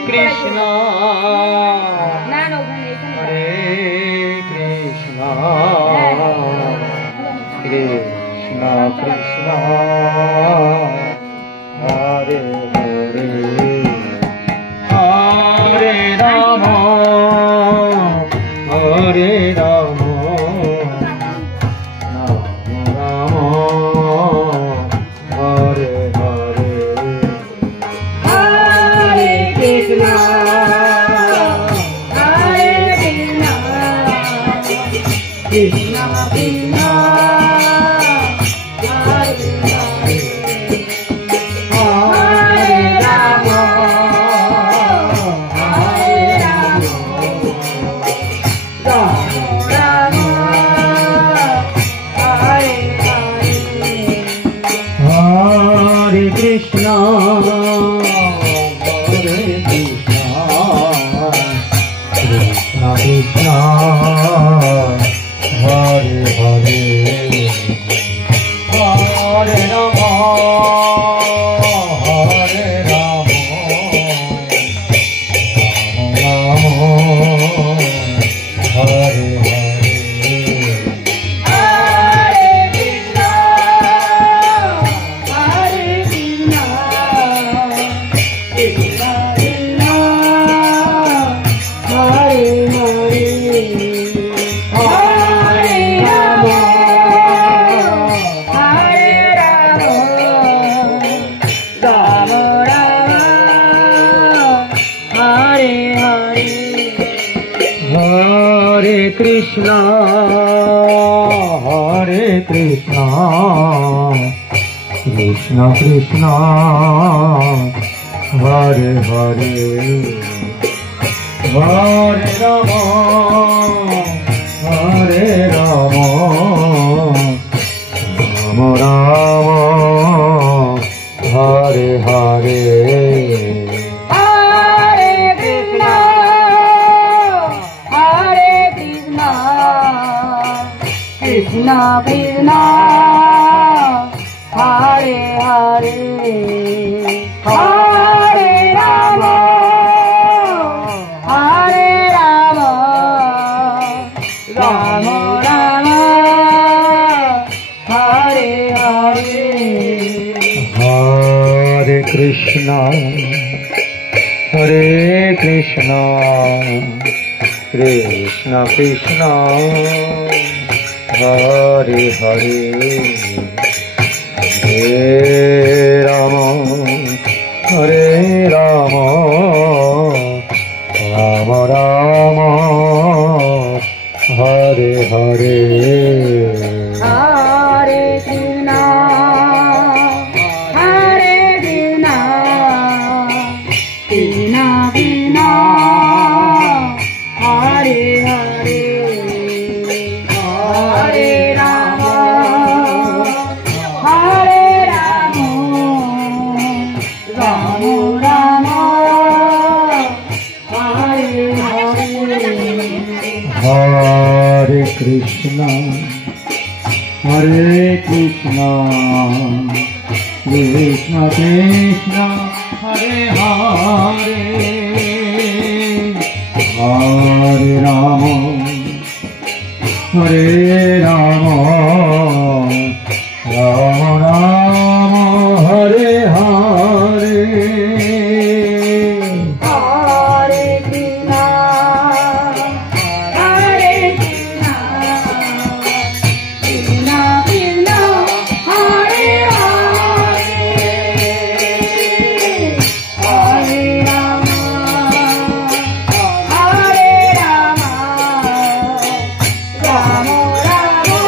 Krishna, Hare Krishna, Krishna Krishna, Hare Hare, Hare Rama, Hare Rama, Rama Rama, Hare Hare, Hare Krishna, Hare Krishna, Krishna Krishna, Hare Hare, Hare Rama, Hare Rama, Rama Rama, Hare Hare, Hare Krishna, Hare Krishna, Krishna Krishna, Hare Hare, Hare Rama, Hare Rama, Rama Rama, Hare Hare, Hare Krishna, Hare Krishna, Krishna Krishna, Hare Hare, Hare Rama, Hare Rama, Rama Rama, Hare Hare, Hare Krishna, Hare Krishna, Krishna Krishna, Hare Hare, Hare Rama, Hare Rama, Rama Rama, Hare Hare, Hare Krishna, Hare Krishna, Krishna Krishna, Hare Hare, Hare Rama, Hare Rama, Rama Rama, Hare Hare, Hare Krishna, Hare Krishna, Krishna Krishna, Hare Hare, Hare Rama, Hare Rama, Rama Rama, Hare Hare, Hare Krishna, Hare Krishna, Krishna Krishna, Hare Hare, Hare Rama, Hare Rama, Rama Rama, Hare Hare, Hare Krishna, Hare Krishna, Krishna Krishna, Hare Hare, Hare Rama, Hare Rama, Rama Rama, Hare Hare, Hare Krishna, Hare Krishna, Krishna Krishna, Hare Hare, Hare Rama, Hare Rama, Rama Rama,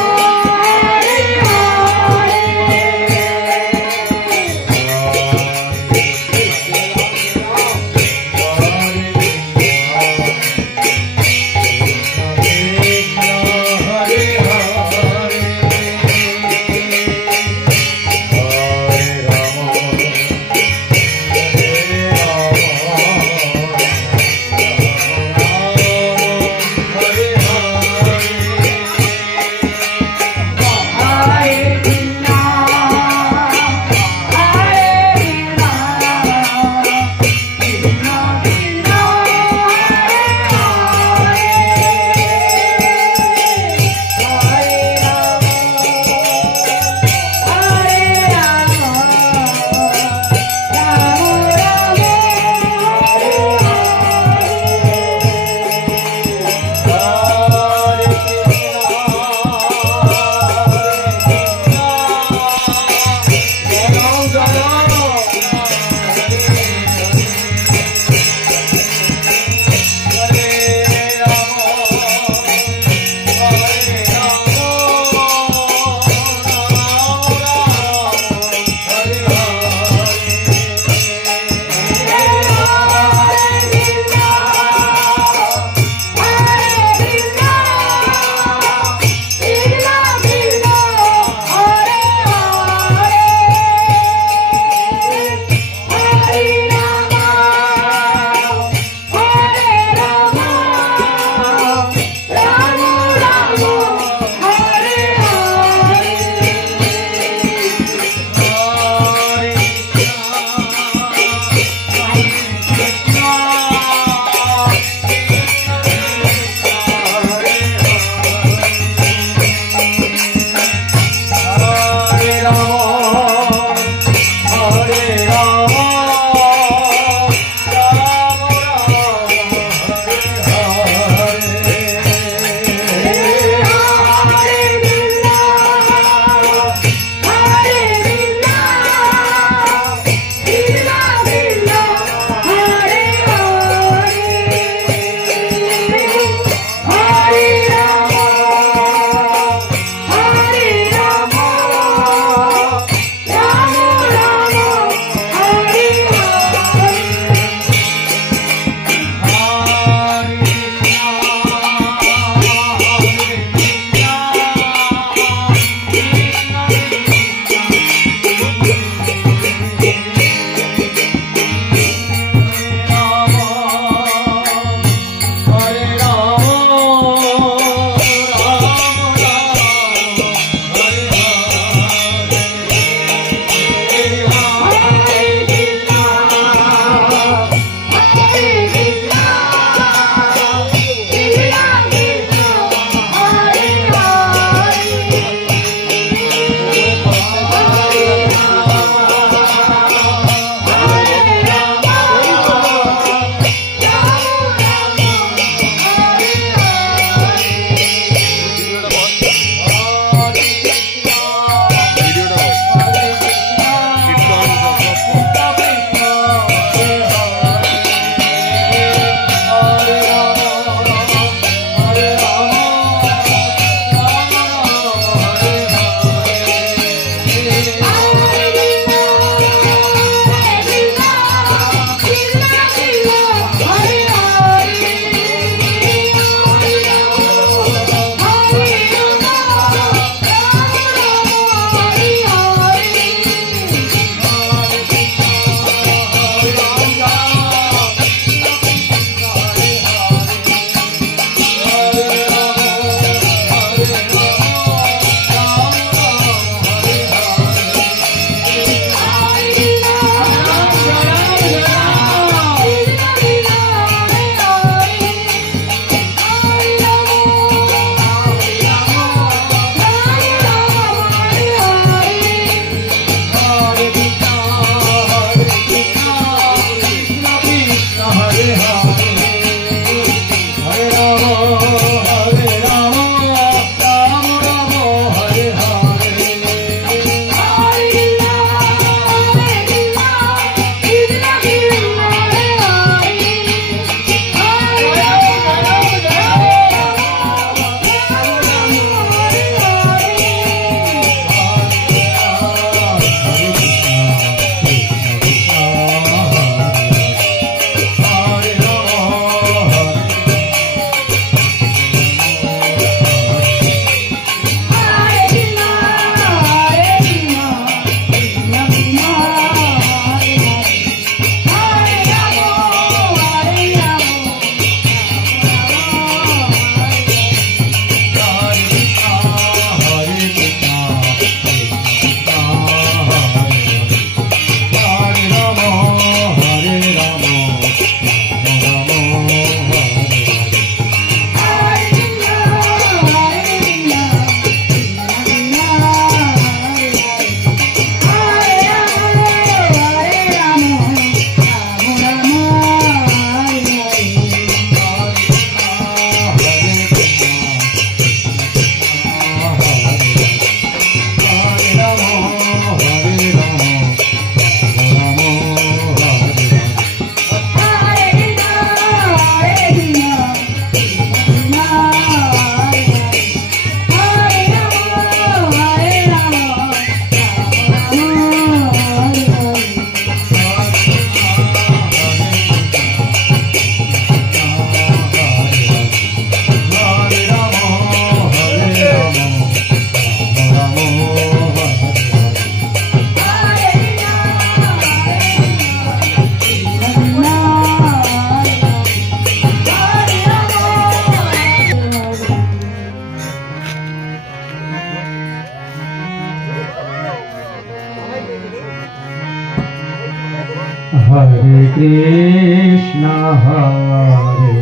Hare Krishna, Hare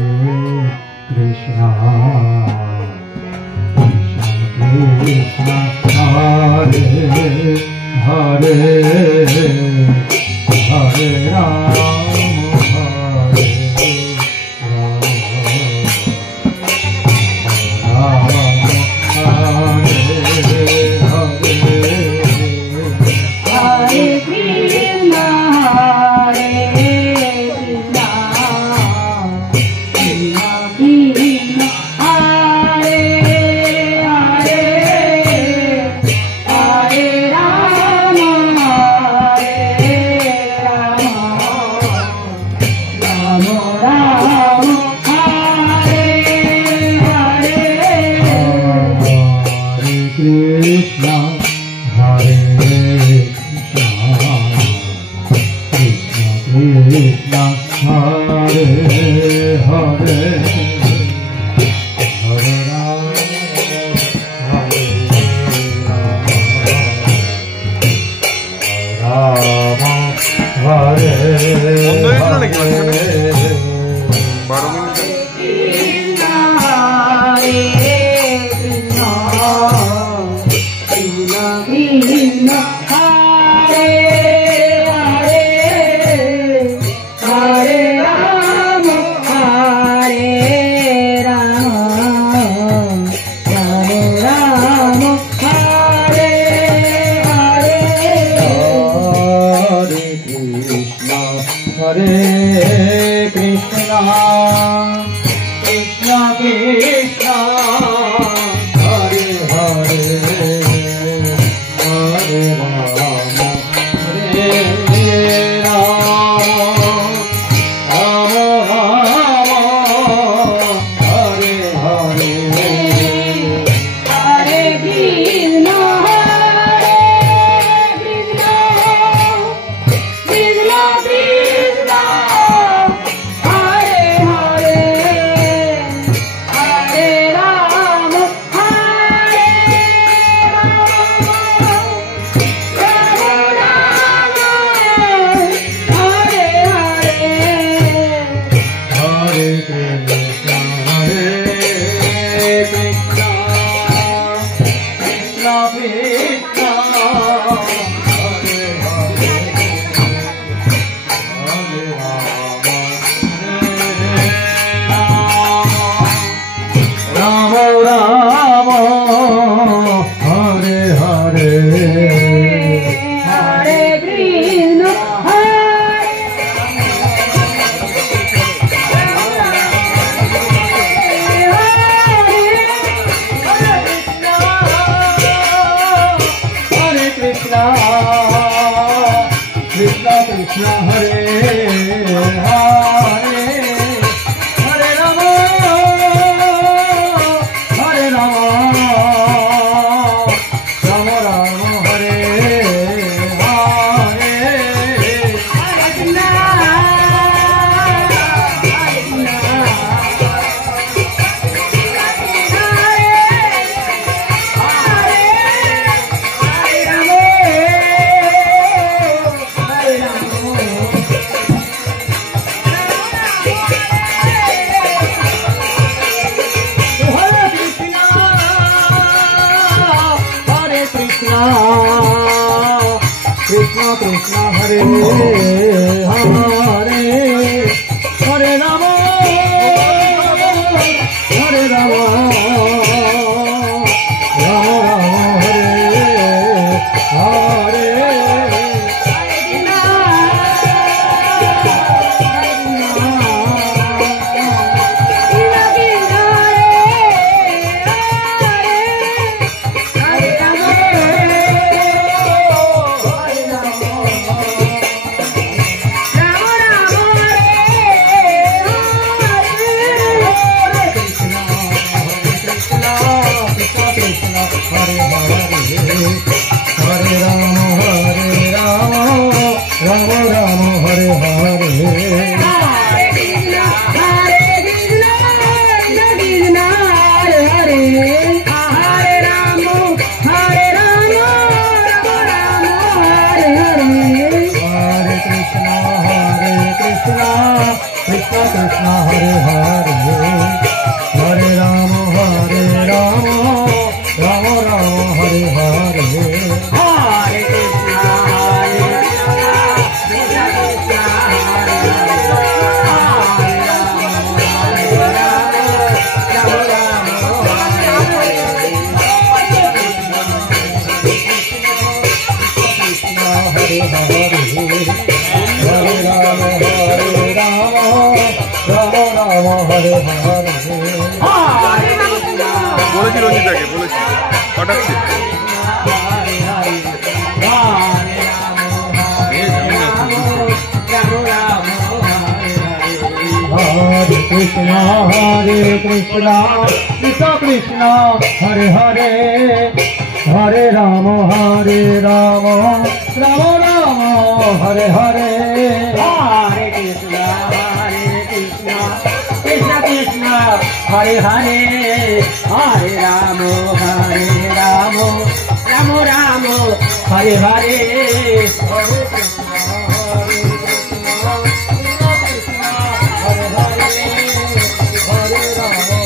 Krishna, Krishna Hare Hare, Hare Rama, Hare Rama, Rama Hare Hare. Hare Krishna, Hare Krishna, Krishna Krishna, Hare Hare, Hare Rama, Hare Rama, Rama Rama, Hare Hare. Hare Krishna, Hare Krishna, Krishna Krishna, Hare Hare, Hare Rama, Hare Rama, Hare Hare. 12 minute Krishna, Hare Krishna, Krishna Krishna, Hare Hare, Hare Rama, Hare Rama, Rama Rama, Hare Hare. Hare Krishna, Hare Krishna, Krishna Krishna, Hare Hare, Hare Rama, Hare Rama, Rama Rama, Hare Hare. Hare Krishna, Hare Krishna, Krishna Krishna, Hare Hare, Hare Rama, Hare Rama, Rama Rama, Hare Hare. Hare Krishna, Hare Krishna, Krishna Krishna, Hare Hare, Hare Rama, Rama Rama, Hare Hare. Hare Krishna, Hare Hare Krishna, Krishna Krishna, Hare Hare, Hare Rama, Hare Rama, Rama Rama, Hare Hare. Krishna Krishna, Hare Hare, Hare Rama, Hare Rama, Rama Rama, Hare Hare. Hare Hare Hare Rama Rama Rama Hare Hare Hare Krishna Hare Krishna Krishna বলেছি রঞ্জিতাকে বলেছি পাঠাচ্ছি Hare Krishna Krishna Krishna Hare Hare Hare Rama Rama Rama Hare Hare Hare Krishna Krishna Krishna Hare Hare Hare Rama Rama Rama Hare Hare Hare Krishna Krishna Krishna Hare Hare Hare Rama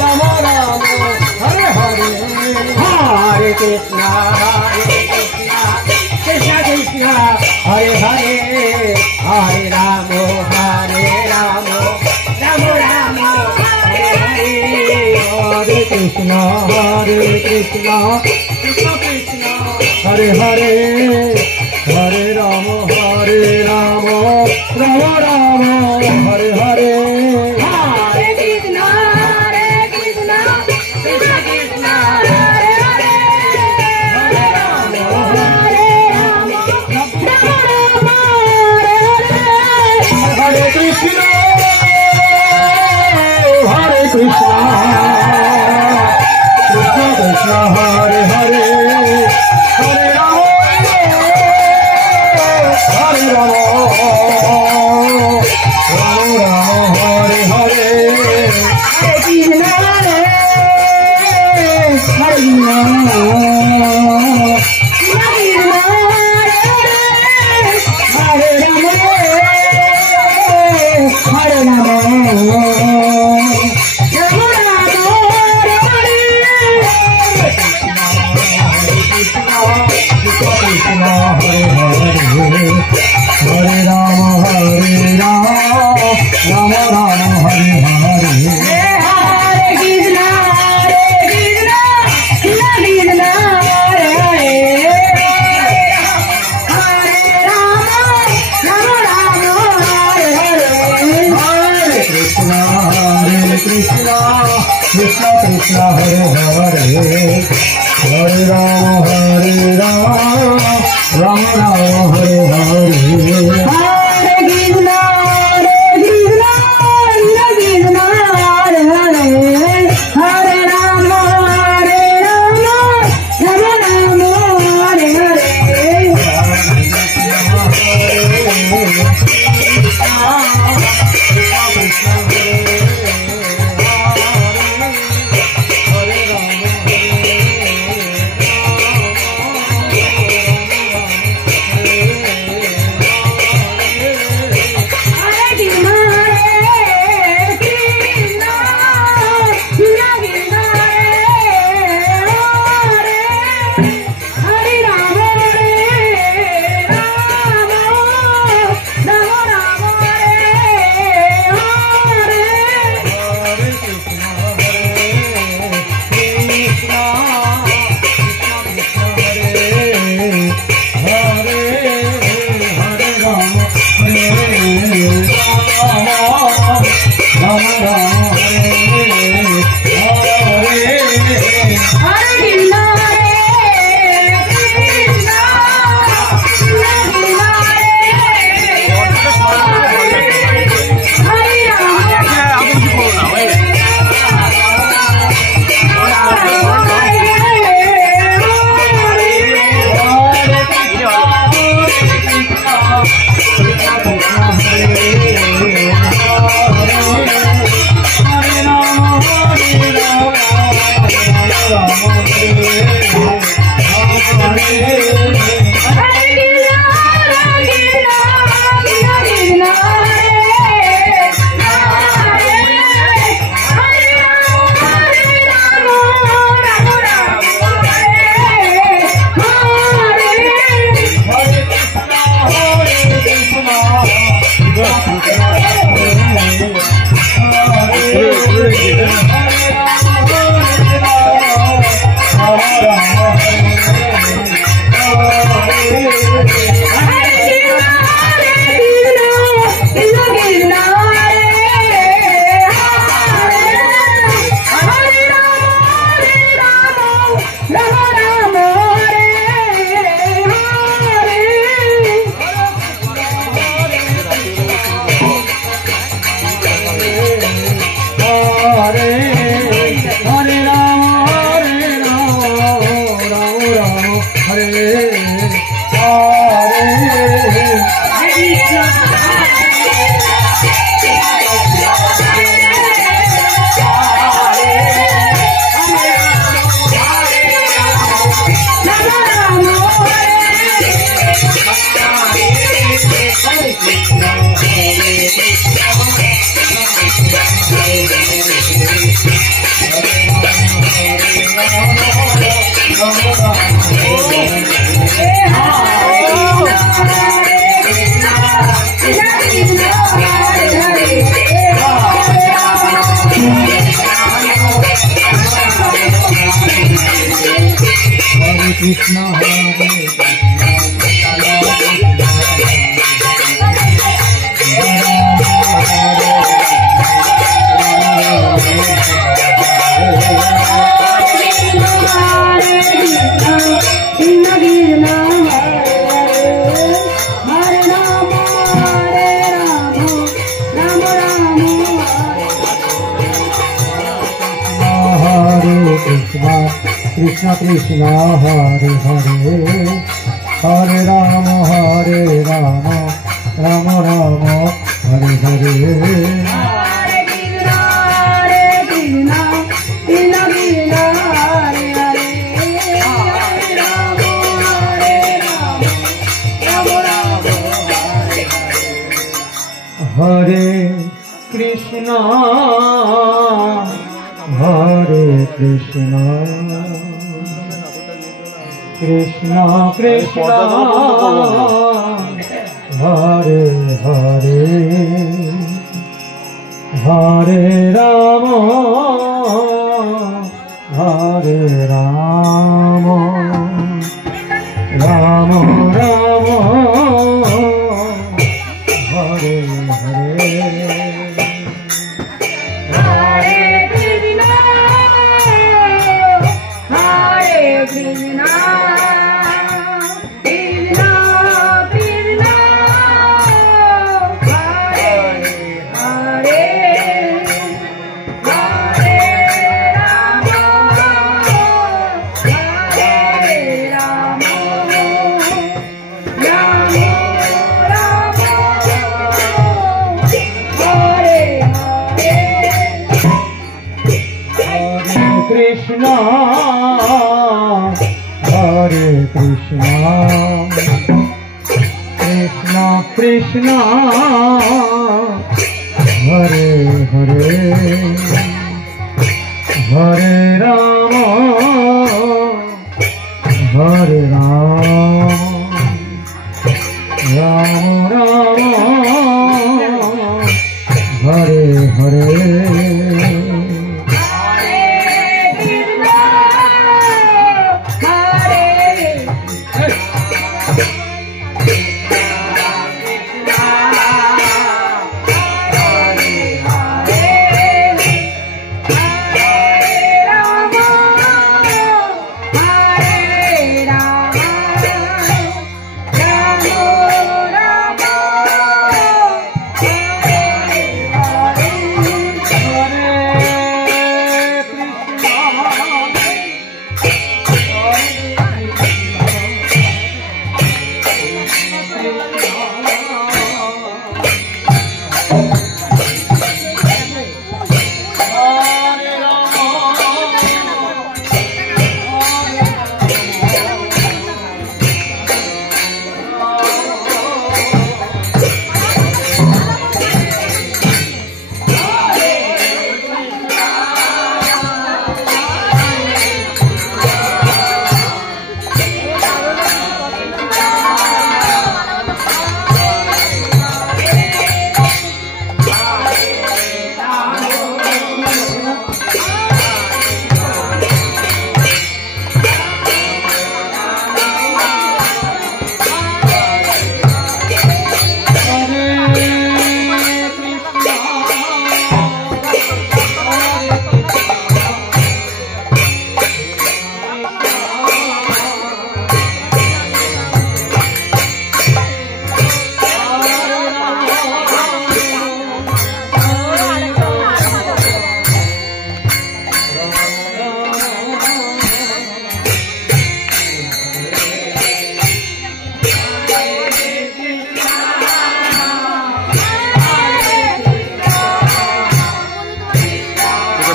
Rama Rama Hare Hare Hare Krishna Krishna Krishna Hare Hare Hare Rama Rama Rama Hare Hare Hare Krishna Krishna Krishna Hare Hare Hare Rama Rama Rama Hare Krishna Krishna Krishna Hare Hare Hare Rama Hare Hare Hare Krishna Hare Rama Rama Rama Hare Hare Hare Krishna Krishna Krishna Hare Hare Hare Rama Rama Hare Hare Hare Krishna Krishna Krishna Hare Hare Hare Rama Rama Rama Hare Hare Hare Krishna Krishna Krishna Hare Hare Hare Rama Rama Rama Hare Hare Krishna Hare Krishna Krishna Hare Hare Hare Rama Rama Rama Hare Hare Hare Krishna Krishna Krishna Hare Hare Hare Rama Rama Rama Hare Hare Krishna Hare Krishna Krishna Krishna Hare Hare Hare Rama Rama Hare Hare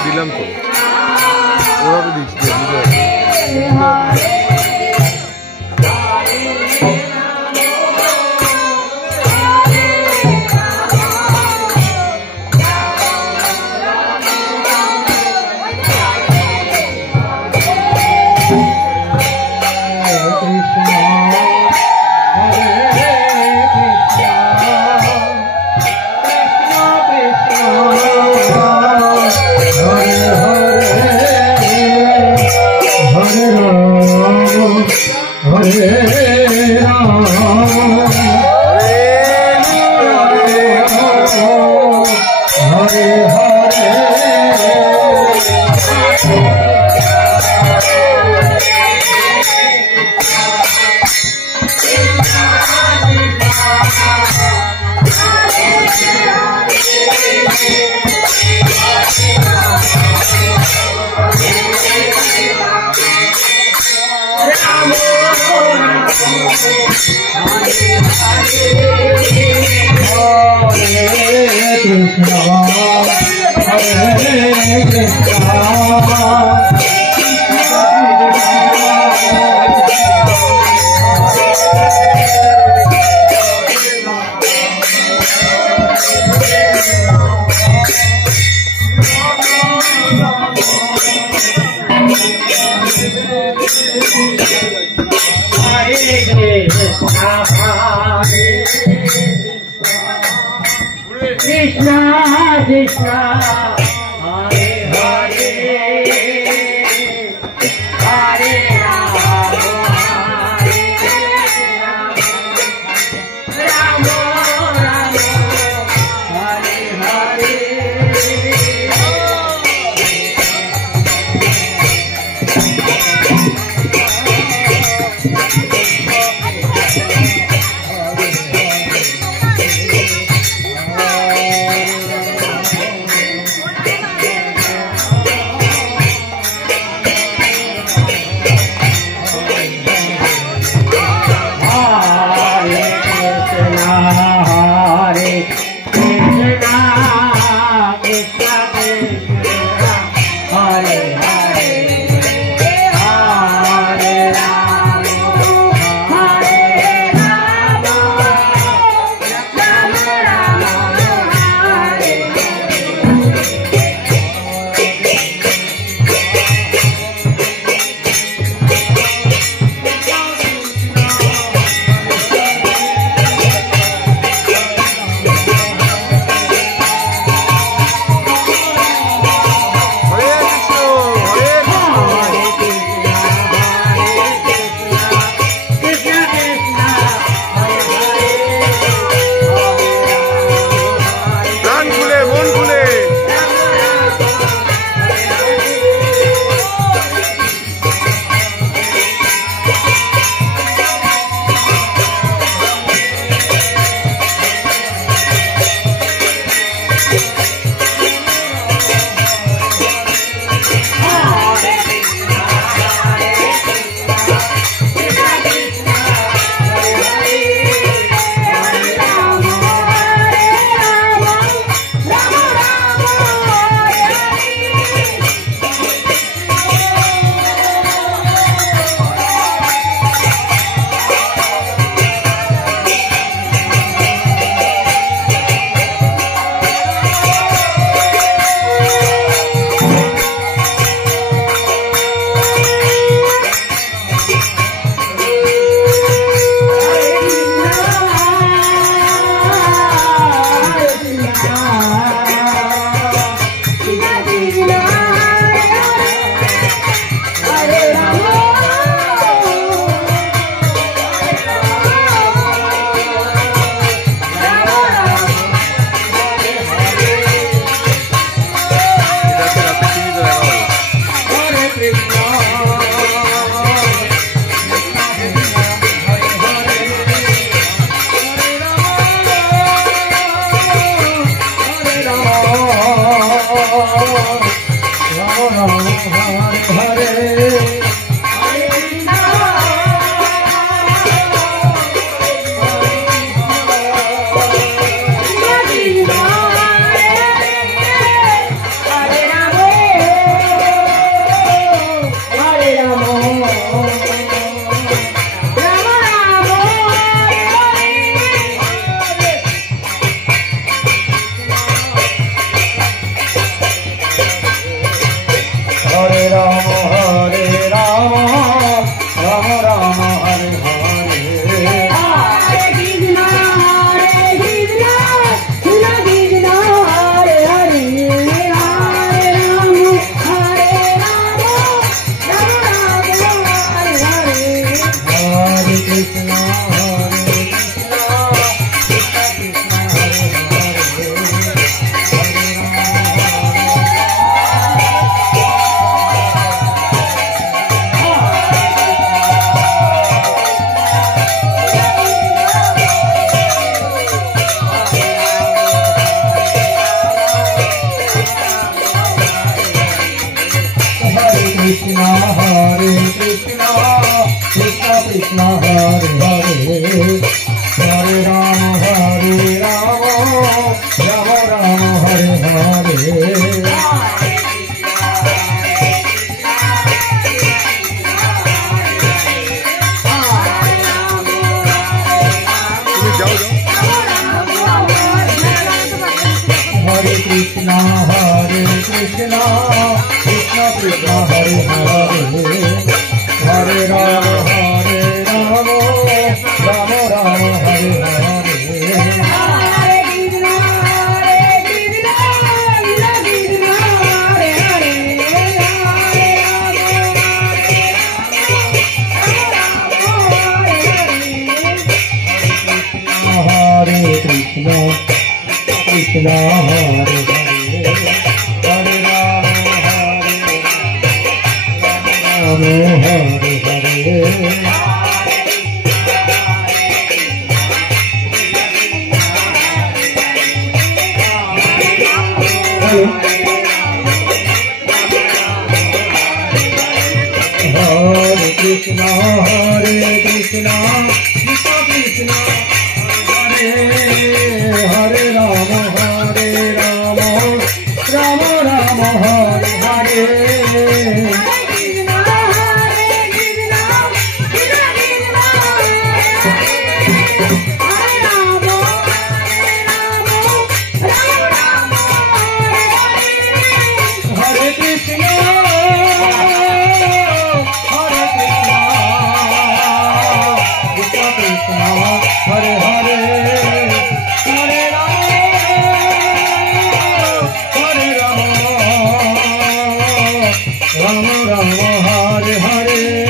দিলাম তো ওভাবে দিচ্ছি Krishna Krishna Hare Hare Hare Rama Rama Hare Hare Krishna Hare Krishna Krishna Krishna Hare Hare Hare Rama Rama Rama Hare Hare Krishna Krishna Hare Hare Hare Rama Hare Hare Hare Krishna Hare Krishna Krishna Krishna Hare Rama Rama Rama Hare Hare Hare Hare Hare Rama Rama Hare Hare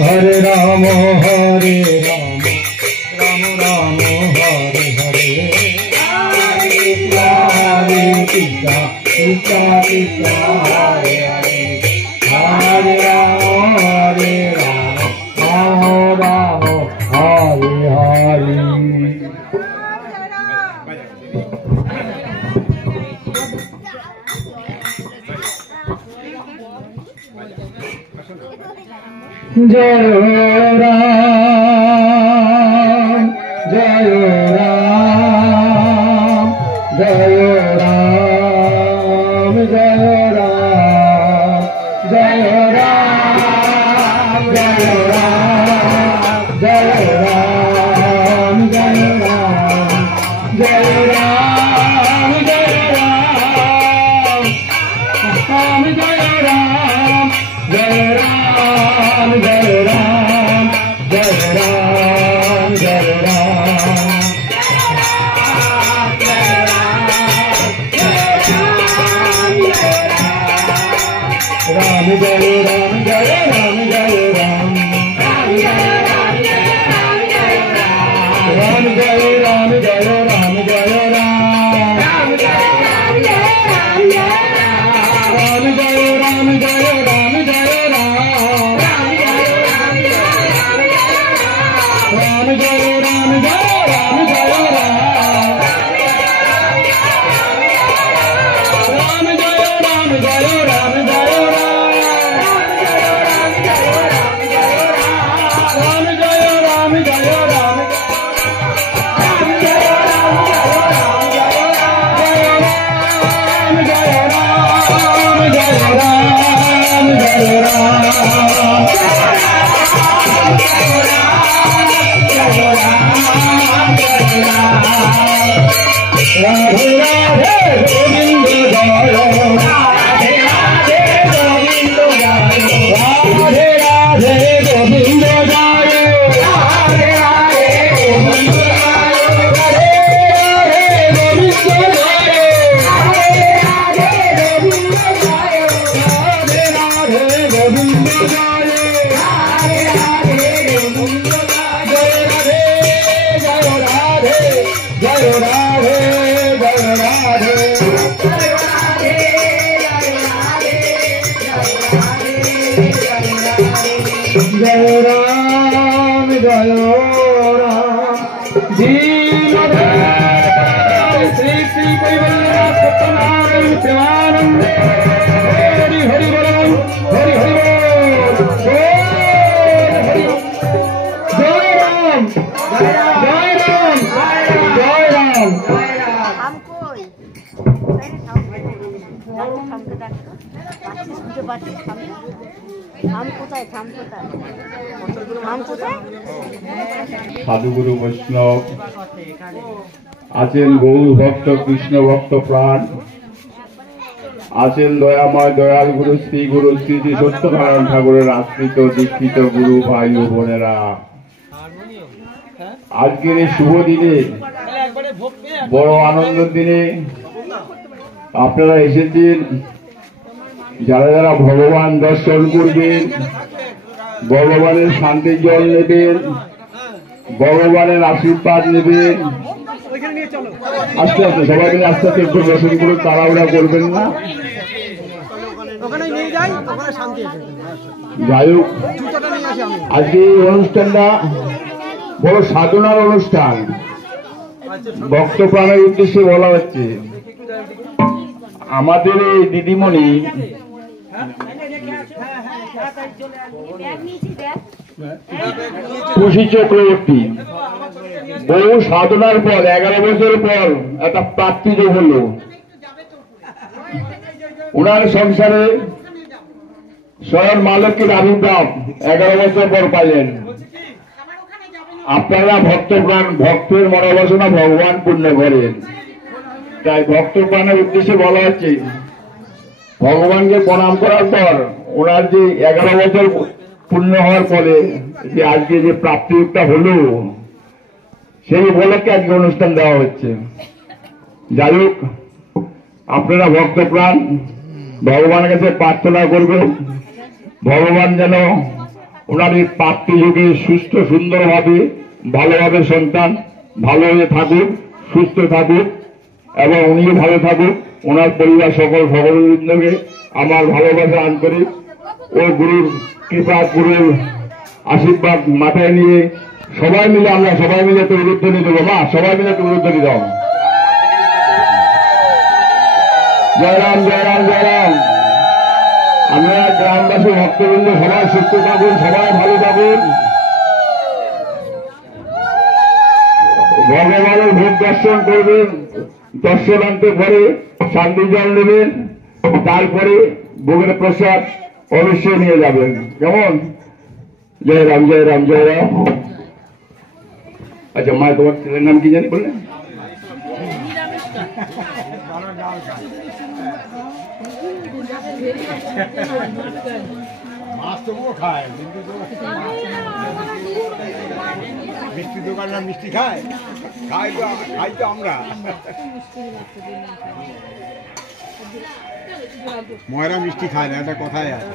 Hare Rama Hare Rama Rama Rama Hare Hare Hare Krishna Krishna Krishna Hare Hare Hare Rama Rama Rama Hare Hare Jai Ram, Jai Ram, Jai Ram, Jai Ram, Jai Ram, Jai Ram, Jai Ram, Jai Ram, Jai Ram, Jai Ram, Jai Ram, Jai Ram. Jai Ram, Jai Ram, Jai Ram. Ram Jai Ram, Jai Ram, Jai Ram. Ram Jai Ram, Jai Ram, Jai Ram. Ram Jai Ram, Jai Ram, Jai Ram. Ram Jai Ram, Jai Ram, Jai Ram. Ram Jai Ram, Jai Ram, Jai Ram. সাধুগুরু বৈষ্ণব আছেন গৌর ভক্ত কৃষ্ণ ভক্ত প্রাণ, আছেন দয়াময় দয়াল গুরু শ্রী গুরু শ্রী শ্রী সত্যনারায়ণ ঠাকুরের আশ্রিত দীক্ষিত গুরু ভাই ও বোনেরা, আজকের এই শুভ দিনে বড় আনন্দের দিনে আপনারা এসেছেন। যারা যারা ভগবান দর্শন করবেন, ভগবানের শান্তির জল নেবেন, ভগবানের আশীর্বাদ নেবেন, আস্তে আস্তে সবাই মিলে আস্তে আস্তে একটু দর্শন করুন, তাড়াহুড়া করবেন না। যাই হোক, আজকে এই অনুষ্ঠানটা বড় সাধনার অনুষ্ঠান, ভক্ত প্রাণের উদ্দেশ্যে বলা হচ্ছে। আমাদের এই দিদিমণি খুশি চক্রবর্তী বহু সাধনার পর 11 বছর পর একটা প্রাপ্তি যোগ হল। ওনার সংসারে স্বয়ং মা লক্ষ্মীর আবির্ভাব 11 বছর পর পাইলেন। আপনারা ভক্তপ্রাণ, ভক্তের মনোবাসনা ভগবান পূর্ণ করেন। তাই ভক্ত প্রাণের উদ্দেশ্যে বলা হচ্ছে, ভগবানকে প্রণাম করার পর ওনার যে 11 বছর পূর্ণ হওয়ার পরে যে আজকে যে প্রাপ্তিটা হলো, সেই উপলক্ষে আজকে অনুষ্ঠান দেওয়া হচ্ছে। যাই হোক, আপনারা ভক্ত প্রাণ ভগবানের কাছে প্রার্থনা করবেন, ভগবান যেন ওনার এই প্রাপ্তি যুগে সুস্থ সুন্দরভাবে ভালোভাবে সন্তান ভালো হয়ে থাকুক, সুস্থ থাকুক এবং উনিও ভালো থাকুক। ওনার পরিবার সকল ভগবতবৃন্দকে আমার ভালোবাসা আন্তরিক ও গুরুর কৃপা, গুরুর আশীর্বাদ মাথায় নিয়ে সবাই মিলে আমরা সবাই মিলে তো উদ্যোগী দেবো। মা সবাই মিলে তো উদ্যোগী দাও। জয় রাম জয় রাম জয় রাম। আমরা গ্রামবাসী ভক্তবৃন্দ সবাই সুস্থ থাকুন, সবাই ভালো থাকুন। ভগবানের ভোগ দর্শন করবেন, দর্শনান্তে পরে শান্তি জল নেবেন, তারপরে ভোগের প্রসাদ অবশ্যই নিয়ে যাবেন। কেমন? জয় রাম জয় রাম জয় রাম। আচ্ছা মা, তোমার ছেলের নাম কি জানি বললেন? মাছ তবুও খায়, মিষ্টি দোকানরা মিষ্টি খায়, খাই তো আমরা। ময়রা মিষ্টি খায় না, একটা কথাই আছে।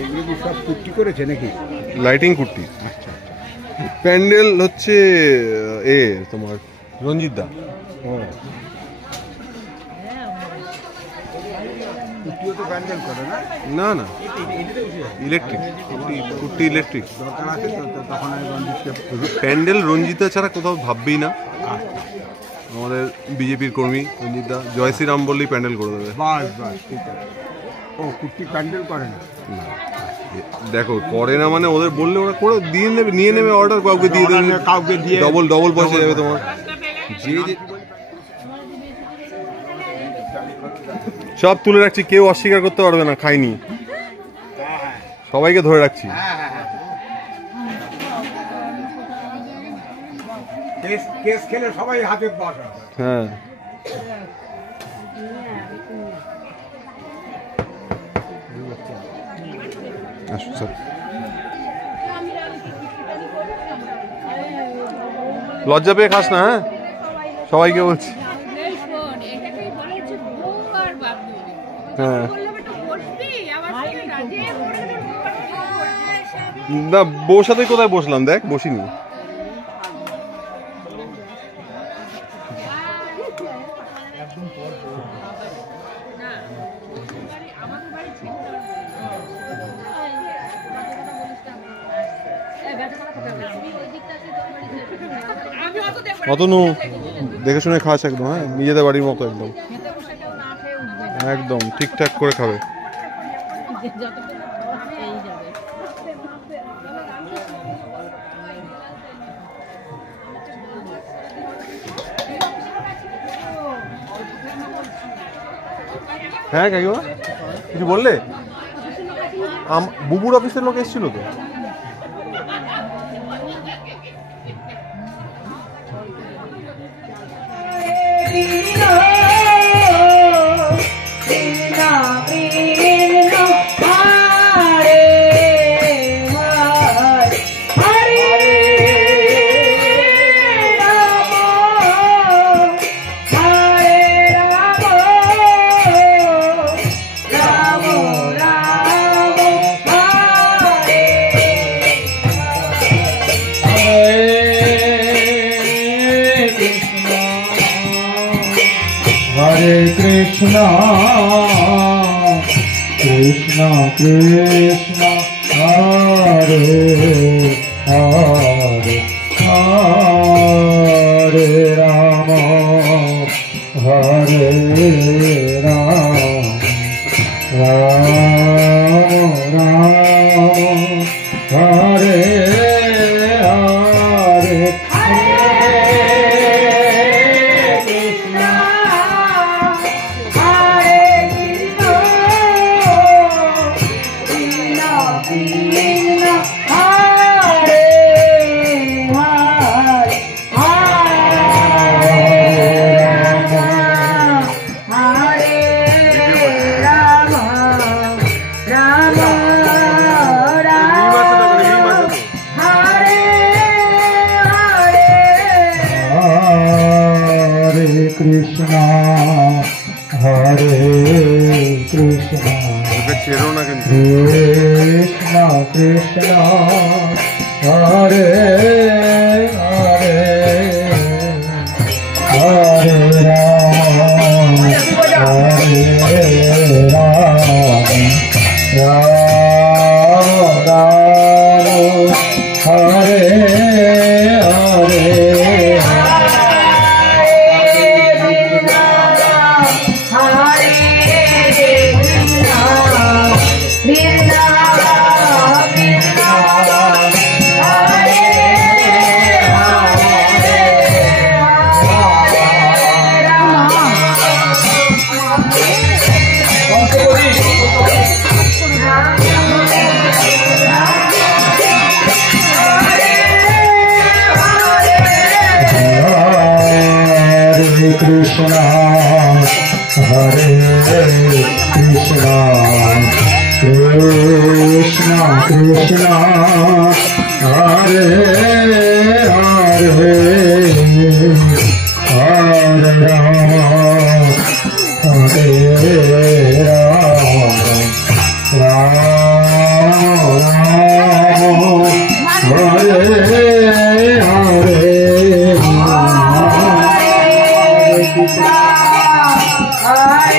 এইগুলো কি সব কুর্তি করেছে নাকি? লাইটিং কুর্তি। আচ্ছা, প্যান্ডেল হচ্ছে তোমার রঞ্জিত দা। কুট্টিও তো প্যান্ডেল করে না, না না ইলেকট্রিক কুট্টি ইলেকট্রিক দরকার আছে তো তখন আমি রঞ্জিতকে প্যান্ডেল রঞ্জিতা ছাড়া কোথাও ভাববেই না। আমাদের বিজেপির কর্মী রঞ্জিতা জয় শ্রীরাম বললেই প্যান্ডেল করে দেবে। বাস বাস ঠিক আছে। ও কুট্টি প্যান্ডেল করে না, দেখো করে না মানে ওদের বললে ওরা করে দিয়ে নেবে, নিয়ে নেবে অর্ডার, কাউকে দিয়ে দেবে, কাউকে দিয়ে ডবল পয়সা যাবে তোমার। যে সব তুলে রাখছি, কেউ অস্বীকার করতে পারবে না খাইনি, সবাইকে ধরে রাখছি। কেস খেলে সবাই হাতে বসা। হ্যাঁ আসুন স্যার। লজ্জা পেয়ে খাস না, হ্যাঁ সবাইকে বলছি। হ্যাঁ না বউর সাথে কোথায় বসলাম, দেখ বসিনি। অতনু দেখে শুনে খাস একদম, হ্যাঁ নিজেদের বাড়ির মতো একদম একদম ঠিকঠাক করে খাবে। হ্যাঁ কাকিমা কিছু বললে? বুবুর অফিসের লোক এসেছিল তো। Hare Krishna, Krishna Krishna, Hare Hare, Hare Rama, Hare Rama, Rama Rama, Hare Hare. Krishna, Hare Krishna, Krishna Krishna, Hare Hare, Hare Rama, Hare Rama, Rama Rama, Hare Hare. Krishna, Hare Krishna, Krishna Krishna, Hare Hare, Hare Rama, Hare Rama, Rama Rama, Hare Hare. Hare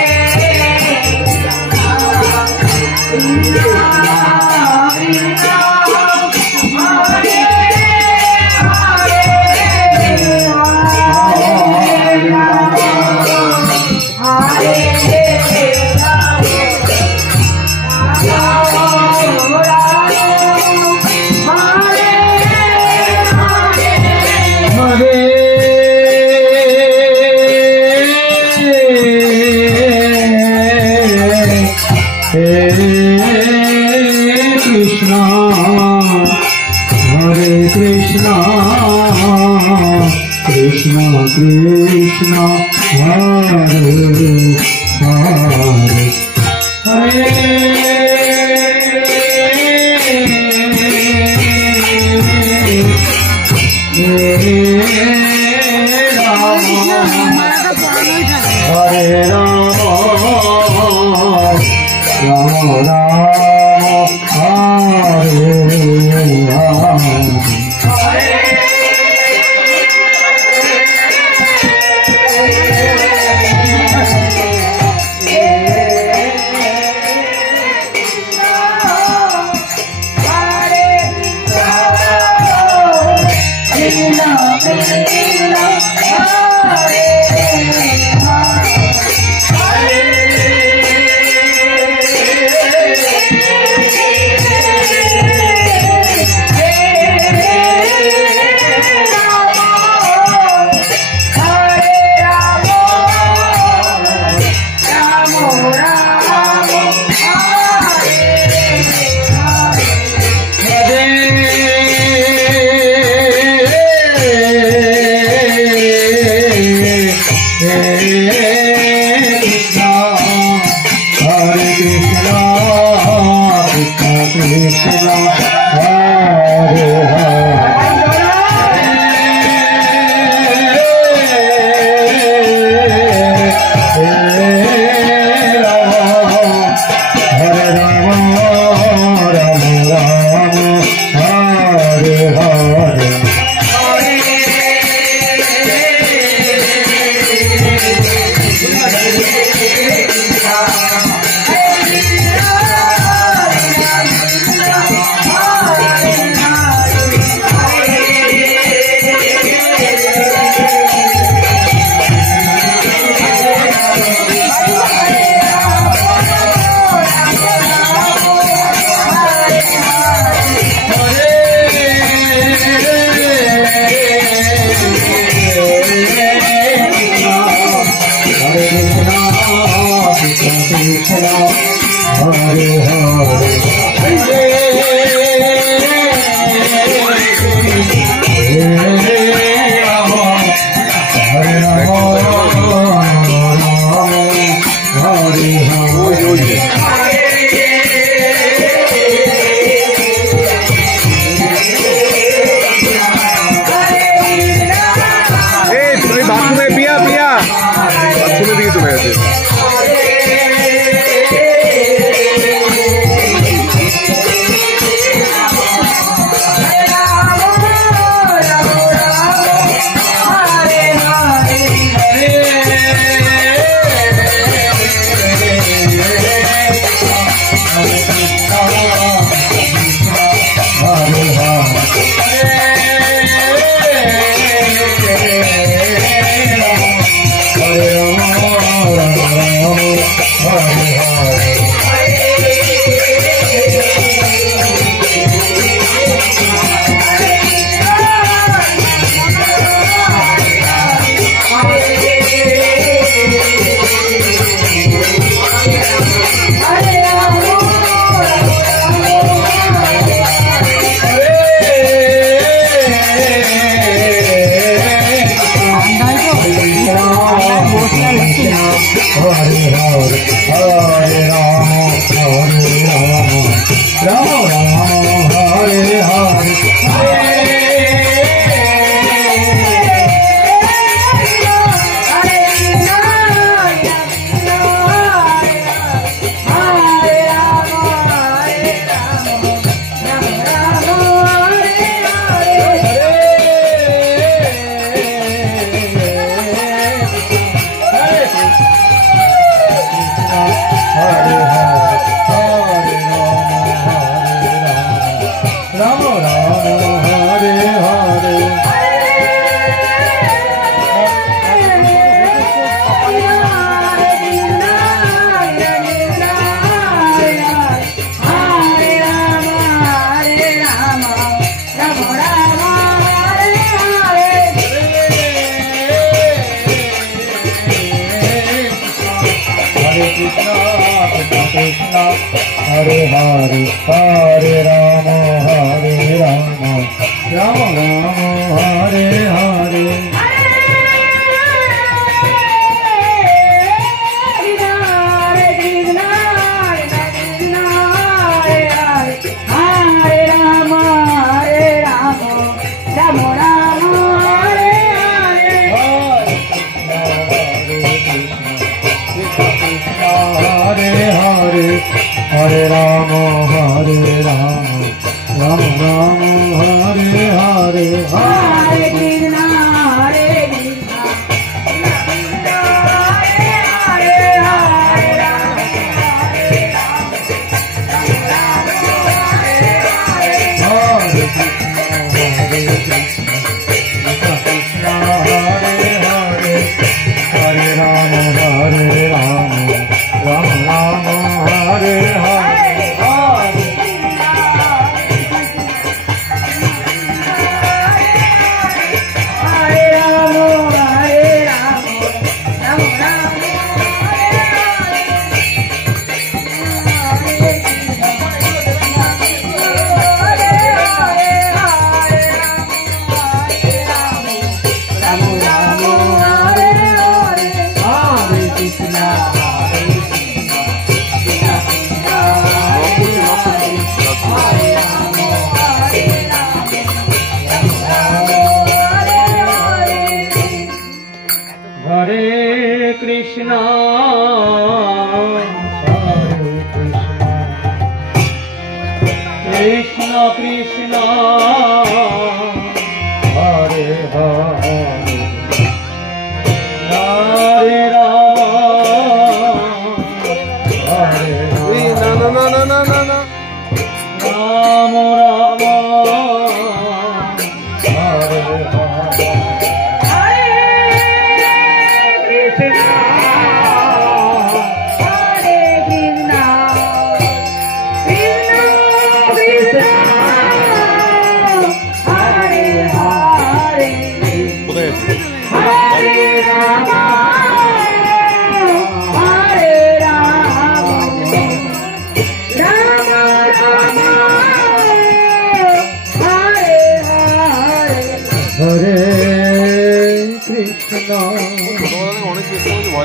Rama Rama Hare Hare Hare Rama, Hare Rama, Rama Rama, Hare Hare, Hare Krishna, Hare Krishna, Hare Hare, Hare Rama, Hare Rama, Rama Rama, Hare Hare, Hare Krishna, Krishna Krishna, Hare Hare, Hare Rama, Hare Rama, Rama Rama, Hare Hare.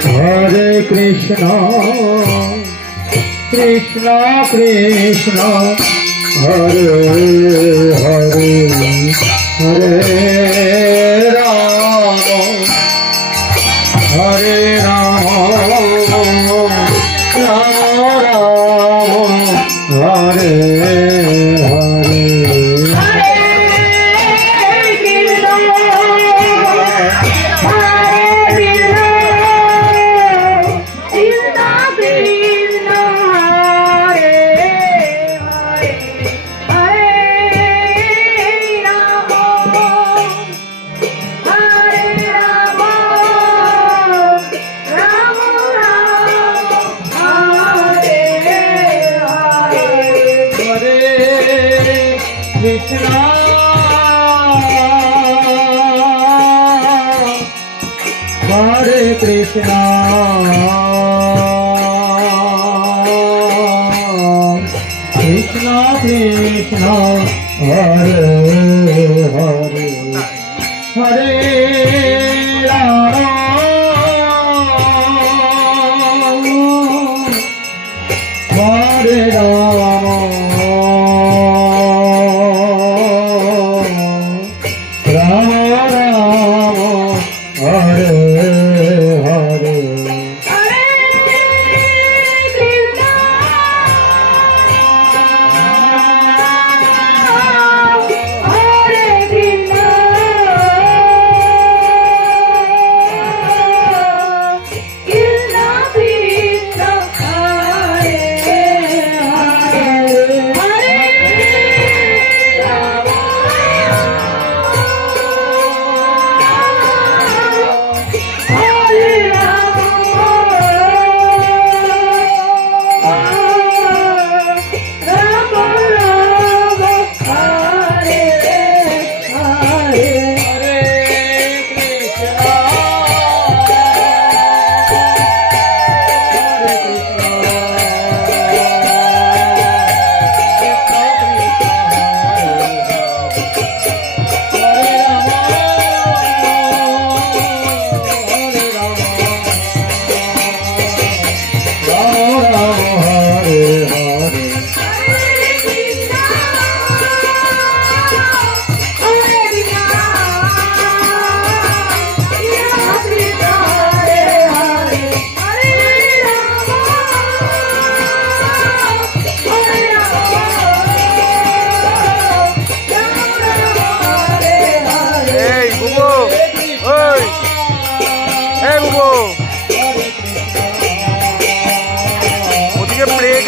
Hare Krishna, Krishna Krishna, Hare Hare, Hare Rama, Hare Rama, Rama Rama, Hare Hare. Hare Krishna, Krishna Krishna, Hare Hare, Hare Rama, Hare Rama, Rama Rama, Hare Hare. Hare Rama,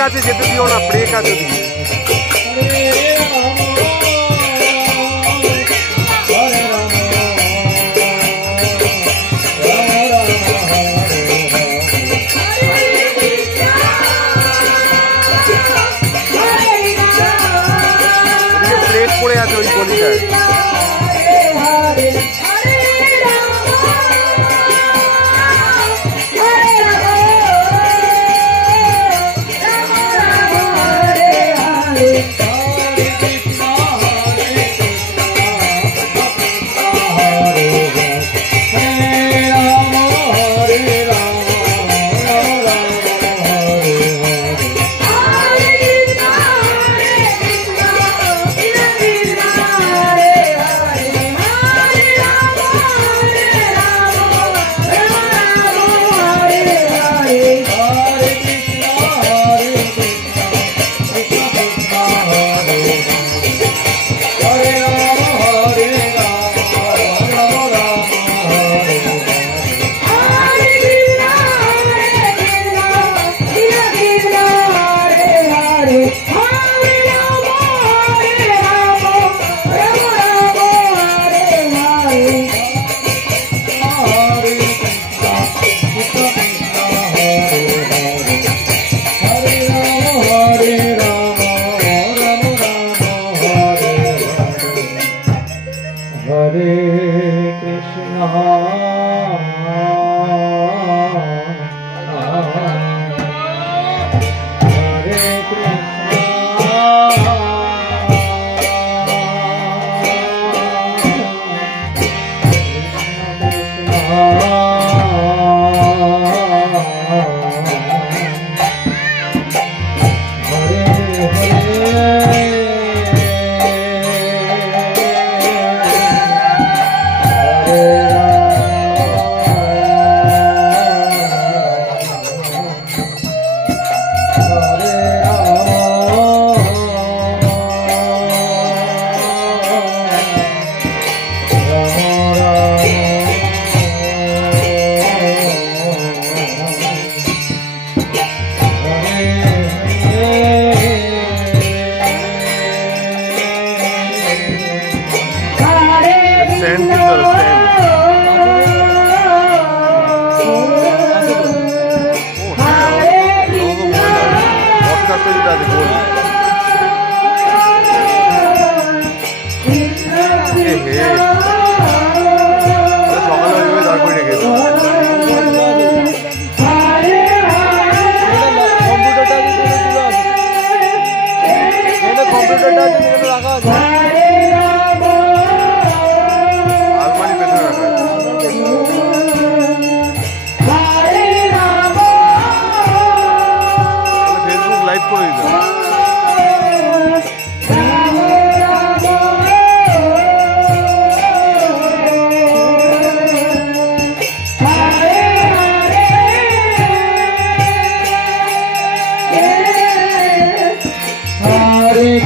আছে, যেতে দিও না, break আছে ওদিকে। Break পড়ে আছে ওই গলিটায়।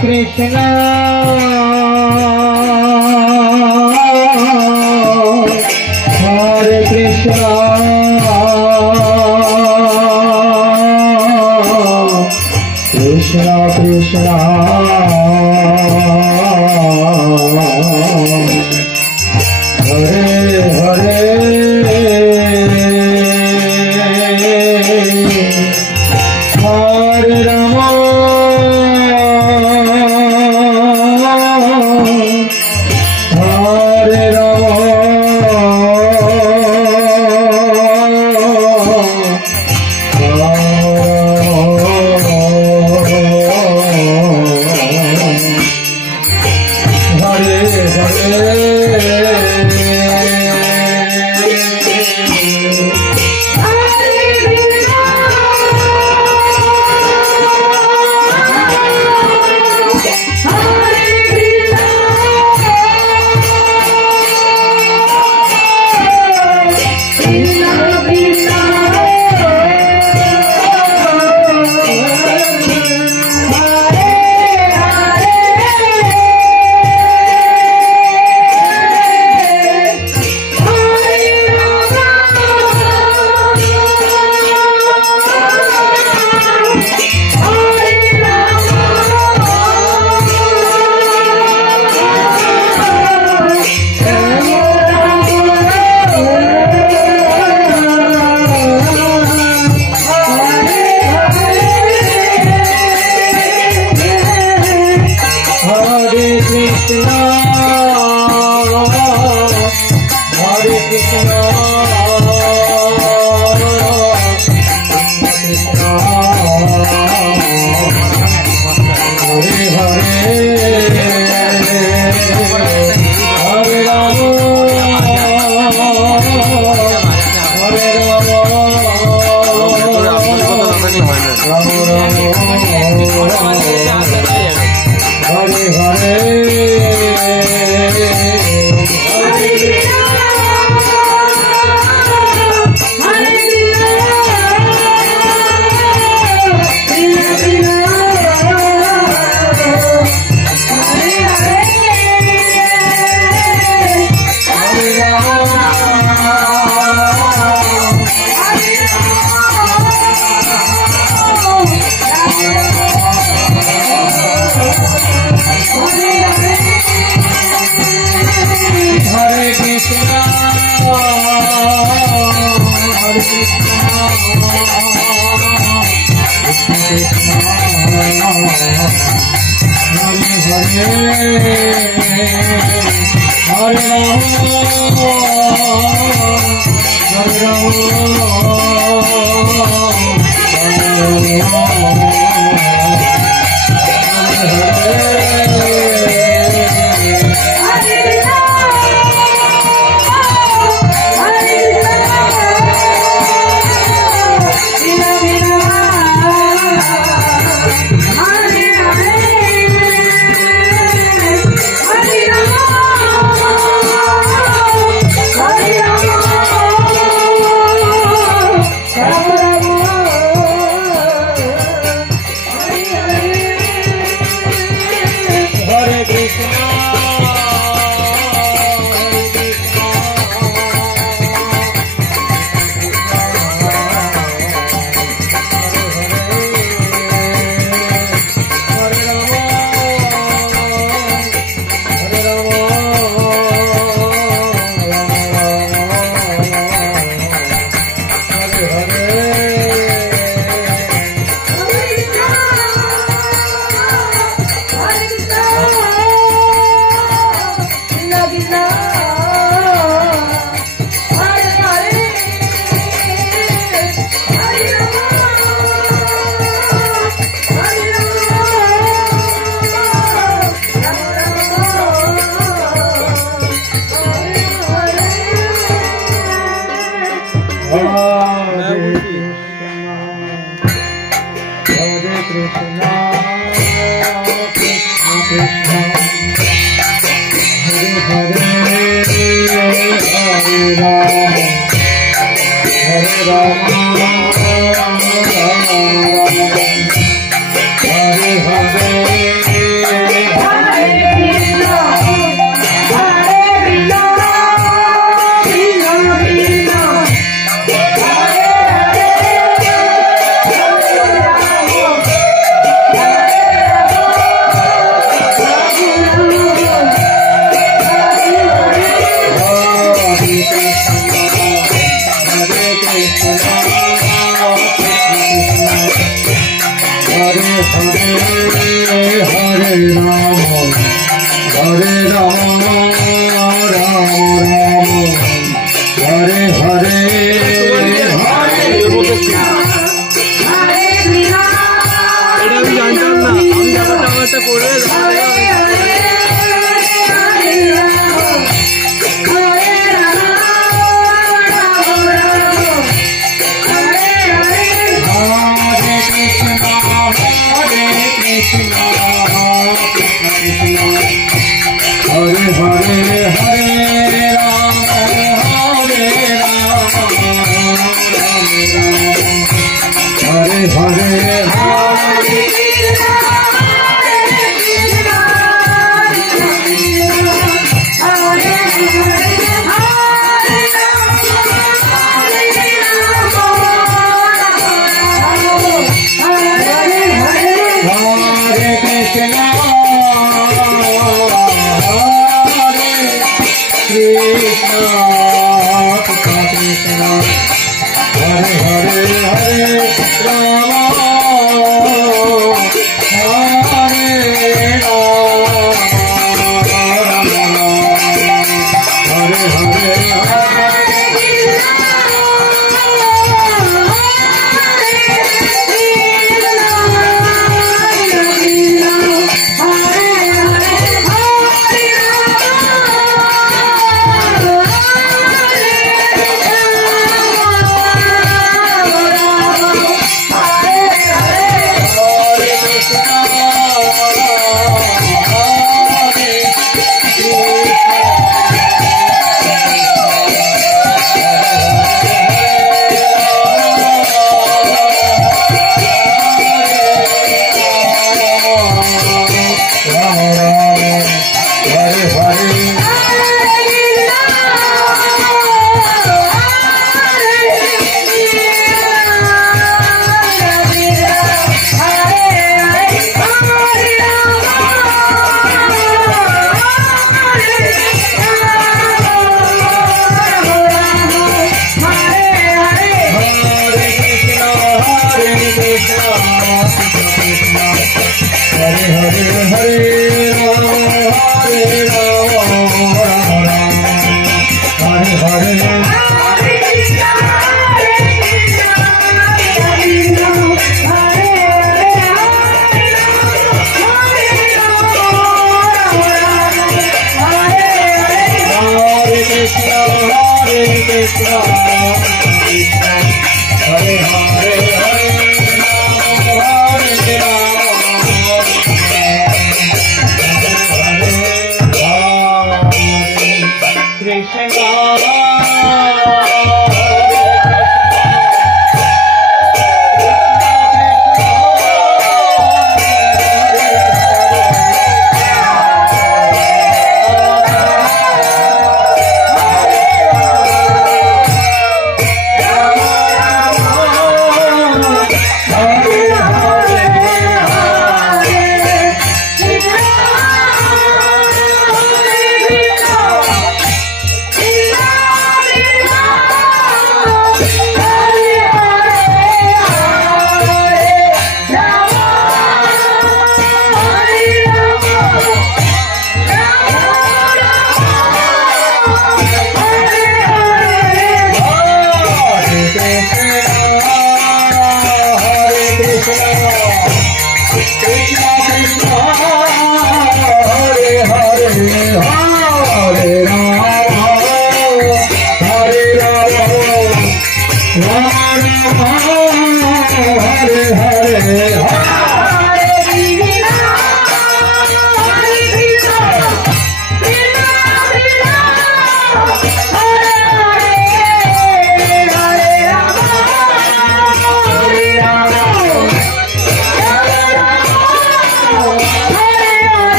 Krishna Hare Krishna Krishna Krishna Hare Hare Hare Rama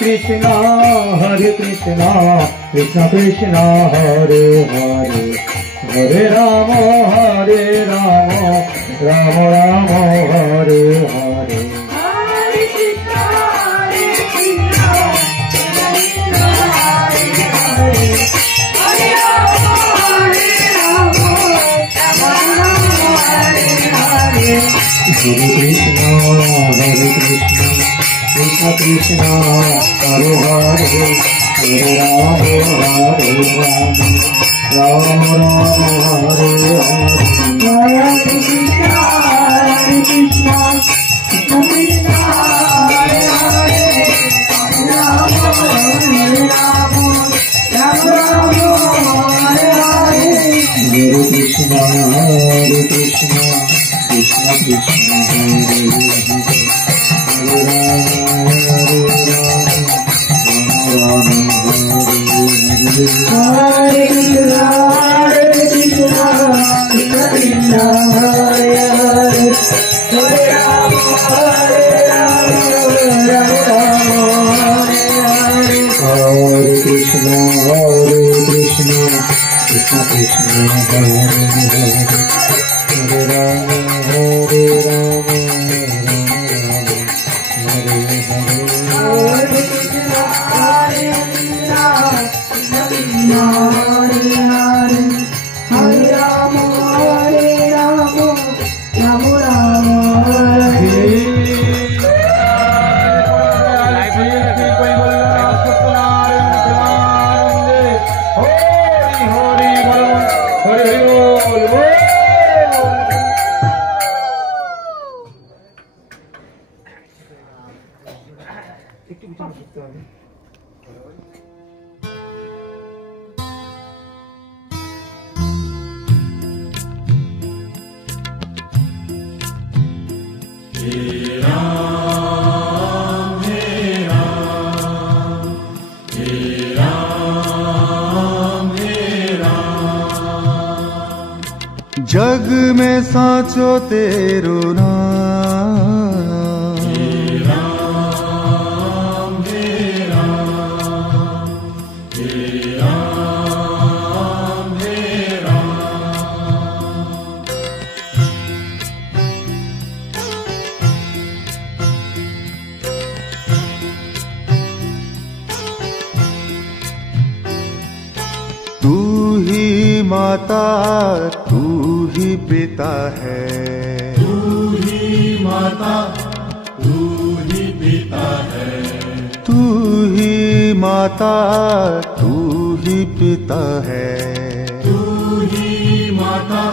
Krishna, Hare Krishna, Krishna Krishna, Hare Hare, Hare Rama, Hare Rama, Rama Rama, Hare Hare. Hare Krishna, Hare Krishna, Krishna Krishna, Hare Hare, Hare Rama, Hare Rama, Rama Rama, Hare Hare. Hare Krishna, Hare Krishna, Krishna Krishna, Hare Hare, Hare Rama, Hare Rama, Rama Rama, Hare Hare. Hare Krishna, Hare Krishna, Krishna Krishna, Hare Hare, Hare Rama, Hare Rama, Rama Rama, Hare Hare. Hare Krishna, Hare Krishna, Krishna Krishna, Hare Hare, Hare Rama, Rama Rama, Hare Hare. Hare Krishna, Krishna Krishna, Hare Hare, Hare Rama, Hare Rama, Rama Rama, Hare Hare. Hare Krishna, Hare Krishna, Krishna Krishna, Hare Hare, Hare Rama, Hare Rama, Rama Rama, Hare Hare. Hare Krishna, Hare Krishna, Krishna Krishna, Hare Hare, Hare Rama, Hare Rama, Rama Rama, Hare Hare. जग में साचो तेरो नाम, तू ही माता तू ही पिता है, तू ही माता तू ही पिता है, तू ही माता तू ही पिता है, तू ही माता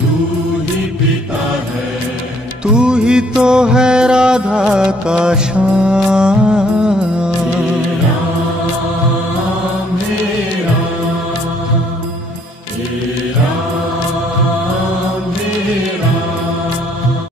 तू ही पिता है, तू ही तो है राधा का श्याम,